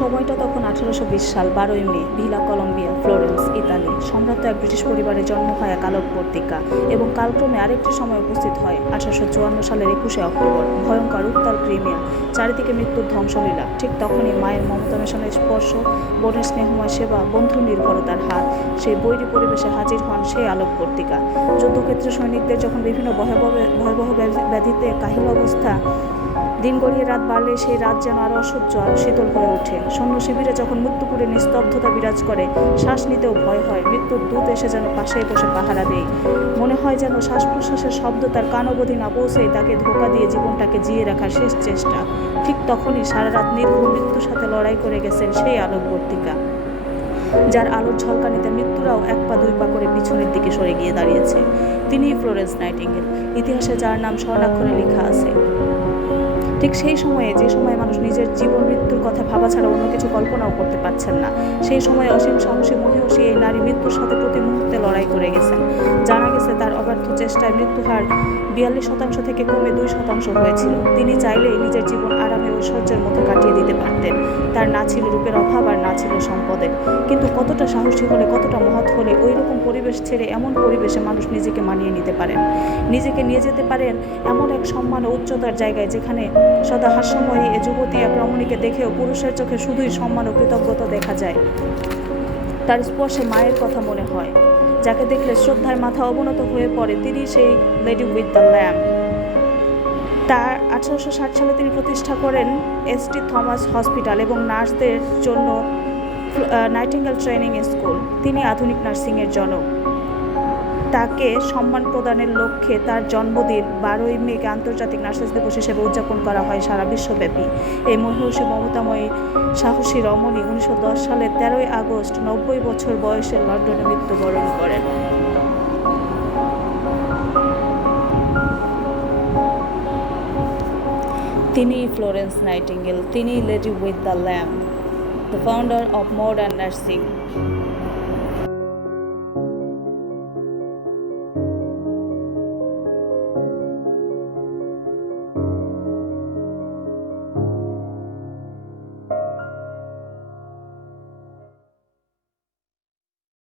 সময়টা তখন 1820 সাল 12ই মে, ভিলা কলম্বিয়া, ফ্লোরেন্স, ইতালি। সম্ভ্রান্ত এক ব্রিটিশ পরিবারে জন্ম হয় এক আলোকবর্তিকা এবং কালক্রমে আরেকটি সময় উপস্থিত হয় 1854 সালের 21শে অক্টোবর। ভয়ঙ্কর উত্তাল ক্রিমিয়া, চারিদিকে মৃত্যুর ধ্বংসলীলা। ঠিক তখনই মায়ের মমতা মেশানোর স্পর্শ, বোনের স্নেহময় সেবা, বন্ধুর নির্ভরতার হাত, সেই বৈরী পরিবেশে হাজির হন সেই আলোকবর্তিকা। যুদ্ধক্ষেত্রে সৈনিকদের যখন বিভিন্ন ভয়াবহ ব্যাধিতে কাহিল অবস্থা, দিন গড়িয়ে রাত বাড়লে সেই রাত যেন আরও অসহ্য, আরও শীতল হয়ে ওঠে। সৈন্য শিবিরে যখন মৃত্যুপুরে নিস্তব্ধতা বিরাজ করে, শ্বাস নিতেও ভয় হয়। মৃত্যুর দূত এসে যেন পাশেই বসে পাহারা দেয়। মনে হয় যেন শ্বাস প্রশ্বাসের শব্দ তার কান অবধি না পৌঁছেই তাকে ধোঁকা দিয়ে জীবনটাকে জিয়ে রাখার শেষ চেষ্টা। ঠিক তখনই সারা রাত নির্ভুল মৃত্যুর সাথে লড়াই করে গেছেন সেই আলোকবর্তিকা, যার আলোর ঝলকানিতে মৃত্যুরাও এক পা দুই পা করে পিছনের দিকে সরে গিয়ে দাঁড়িয়েছে। তিনিই ফ্লোরেন্স নাইটিঙ্গেল, ইতিহাসে যার নাম স্বর্ণাক্ষরে লেখা আছে। ঠিক সেই সময়ে, যে সময়ে মানুষ নিজের জীবন মৃত্যুর কথা ভাবা ছাড়া অন্য কিছু কল্পনাও করতে পারছেন না, সেই সময়ে অসীম সাহসী মহিষী এই নারী মৃত্যুর সাথে প্রতি মুহূর্তে লড়াই করে গেছেন। জানা গেছে তার অব্যর্থ চেষ্টায় মৃত্যুহার 42% থেকে কমে 2% হয়েছিল। তিনি চাইলেই নিজের জীবন আরামে ঐশ্বর্যের মধ্যে কাটিয়ে দিতে পারতেন। তার না ছিল রূপের অভাব আর না ছিল সম্পদের, কিন্তু কতটা সাহসী হলে, কতটা মহৎ হলে ওই রকম পরিবেশ ছেড়ে এমন পরিবেশে মানুষ নিজেকে মানিয়ে নিতে পারেন, নিজেকে নিয়ে যেতে পারেন এমন এক সম্মান ও উচ্চতার জায়গায়, যেখানে সদা হাস্যময়ী এ যুবতী এক রমণীকে দেখেও পুরুষের চোখে শুধুই সম্মান ও কৃতজ্ঞতা দেখা যায়। তার স্পর্শে মায়ের কথা মনে হয়, যাকে দেখলে শ্রদ্ধায় মাথা অবনত হয়ে পড়ে। তিনি সেই লেডি উইথ দ্য ল্যাম্প। তার 1860 সালে তিনি প্রতিষ্ঠা করেন এস.টি. থমাস হসপিটাল এবং নার্সদের জন্য নাইটিঙ্গেল ট্রেনিং স্কুল। তিনি আধুনিক নার্সিংয়ের জনক। তাকে সম্মান প্রদানের লক্ষ্যে তার জন্মদিন 12ই মেকে আন্তর্জাতিক নার্সেস দিবস হিসেবে উদযাপন করা হয় সারা বিশ্বব্যাপী। এই মহিষী মমতাময়ী সাহসী রমণী 1910 সালের 13ই আগস্ট 90 বছর বয়সে লন্ডনে মৃত্যুবরণ করেন। তিনি ফ্লোরেন্স নাইটিঙ্গেল, তিনি lady with the lamp, the founder of modern nursing.